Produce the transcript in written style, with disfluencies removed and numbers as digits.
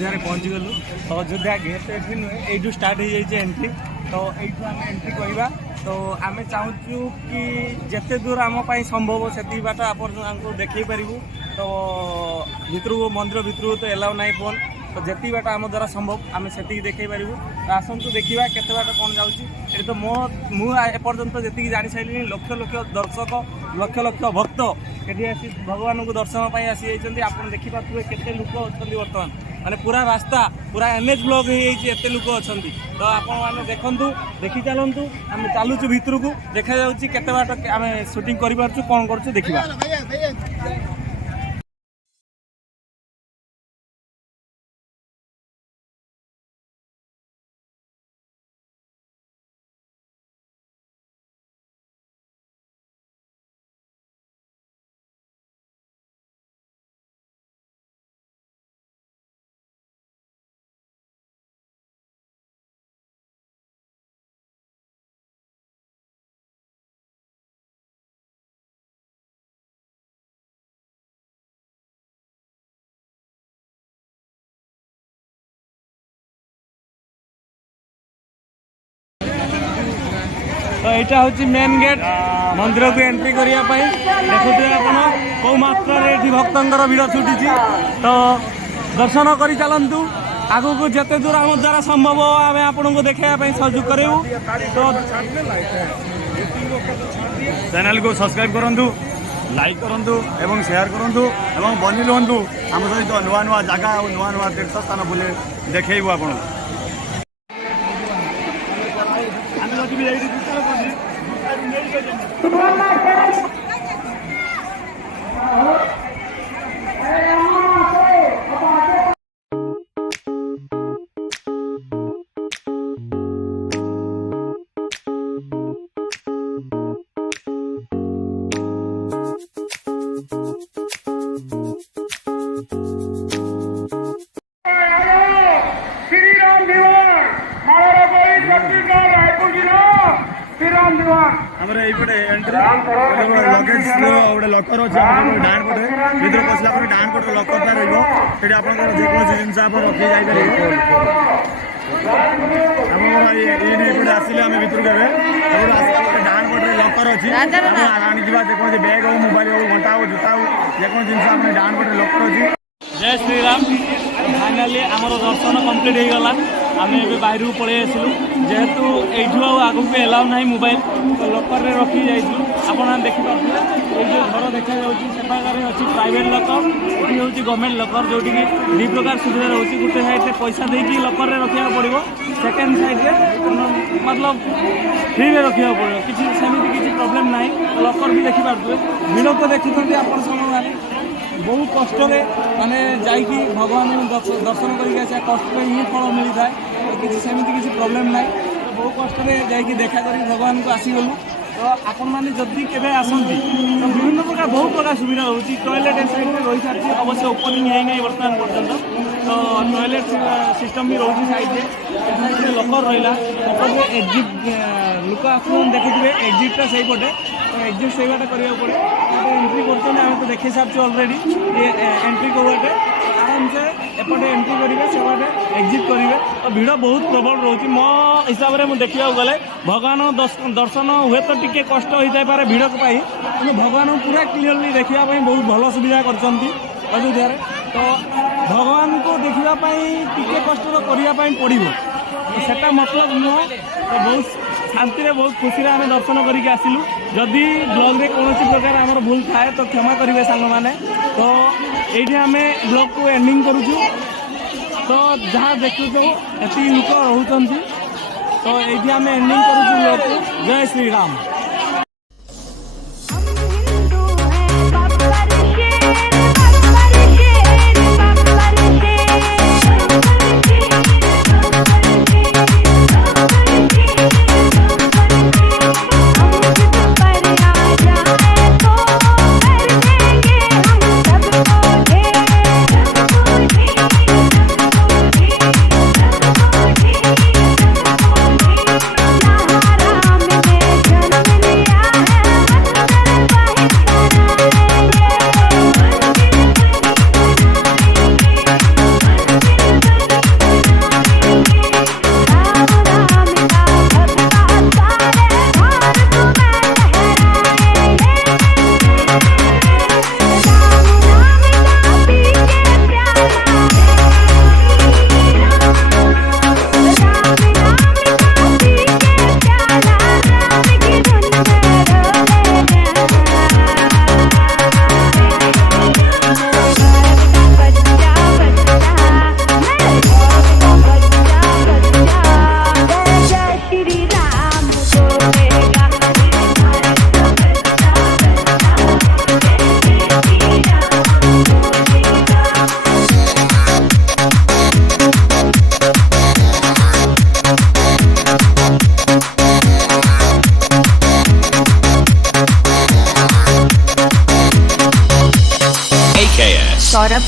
अयोध्या पहुँची गलु। तो अयोध्या गेट ये नुहे यू स्टार्ट हो जाए एंट्री। तो यू आम एंट्री करवा। तो आम चाहूँ कि जिते दूर आमपाई संभव से बाट आपको देखी पारू। तो भितर को मंदिर भितर को तो एलाउ ना फोन। तो जी बाट आम द्वारा संभव आम से देखे पारू। तो आसतु देखा केते बाट कौन जाऊँगी। तो एपर्तंत जी जानी सारे लक्ष लक्ष दर्शक लक्ष लक्ष भक्त ये आसी भगवान को दर्शन पर आसी जाती। आप देखिपे केते लोक अच्छा बर्तमान माने पूरा रास्ता पूरा एनएच ब्लॉक होते लोक अच्छा। तो आपने देखूँ देखी चलतु आम चलुचु भितर को देखा जाऊँगी केते बाट आम शूटिंग कर कौन कर देखा। तो यहाँ हूँ मेन गेट मंदिर को एंट्री करने देखुए आप कौ मात्रा भक्तर भिड़ छुटी। तो दर्शन कर चलतु आगू को जिते दूर आम द्वारा संभव आम आपन को देखापी सहयोग करूँ। तो चैनल को सब्सक्राइब करूँ लाइक करूँ एवं शेयर करूँ एवं बनी रुहतु आम सहित नुआ नुआ जगह और नुआ नुआ तीर्थ स्थान बुले देखू आपन। हमारे ये एंट्री लगेज गोटे लकर अच्छे डाण पटे भर पसला डाण पटे लकरटा रही आप जेकोसी जिन रखी जापर ये आसिले आम भर के डाण पटे लकर अच्छी आनी जेकोसी बैग हो मोबाइल हो घंटा हो जूता हो जेको जिन डाण पटे लकर अच्छी। जय श्री राम। फाइनाली आमर दर्शन कंप्लीट हो गला। आम ए बाहर को पलि आसलु जेहेतु यू आगू को एलाउ ना मोबाइल तो लकर में रखी जाइलु। आप देखिपे ये जो घर देखा जाए अच्छी प्राइवेट लकर ये हूँ गवर्नमेंट लकर जो कि दी प्रकार सुविधा रोचे। गोटे साइड पैसा देकी लकर में रखा पड़ो सेकेंड साइड मतलब फ्री में रखा पड़ो किसी सेमती किसी प्रोब्लेम ना। लकर भी देखिपे भिड़ तो देखुं आप समय बहुत कष्ट माने जाइकी भगवान दर्शन करके कष्ट ही फल मिलता है। किसी सेमती किसी प्रोब्लेम ना। बहुत कष्ट जाइकी देखा कर भगवान को आसीगलु। तो आपण मैंने जदि केवे आसती तो विभिन्न प्रकार बहुत प्रकार सुविधा होती। टॉयलेट साइड में रही सारी अवश्य ओपनिंग है ना बर्तमान पर्यटन। तो टॉयलेट सिस्टम भी रोचे साइड में लकर रहा लकर एक्जिट लोक आस देखिए एक्जिटा से पटे तो एक्जिट से बाटे करा पड़े एंट्री कर तो देखी सारी अलरेडी ये एंट्री करवाटे आराम से एपटे एंट्री करेंगे से बाटे एक्जिट करेंगे। तो भिड़ बहुत प्रबल रोचे मो हिसाब से मुझे देखा गले भगवान दर्शन हुए तो टी कष्ट होता है भिड़ कि भगवान पूरा क्लीयरली देखापी बहुत भल सुविधा कर अयोध्या। तो भगवान को देखापी टी कष्ट करने पड़ो सेटा मतलब नुह। तो बहुत शांति बहुत खुशी आम दर्शन करके आसिलु। जदि ब्लॉग रे कौन प्रकार आमर भूल थाए तो क्षमा करेंगे सांग मैंने। तो ये आम ब्लॉग को एंडिंग करुचु। तो जहाँ देखु तो ये लोक रोच तो ये आम एंडिंग करुचु ब्लॉग को। जय श्री राम। सौरभ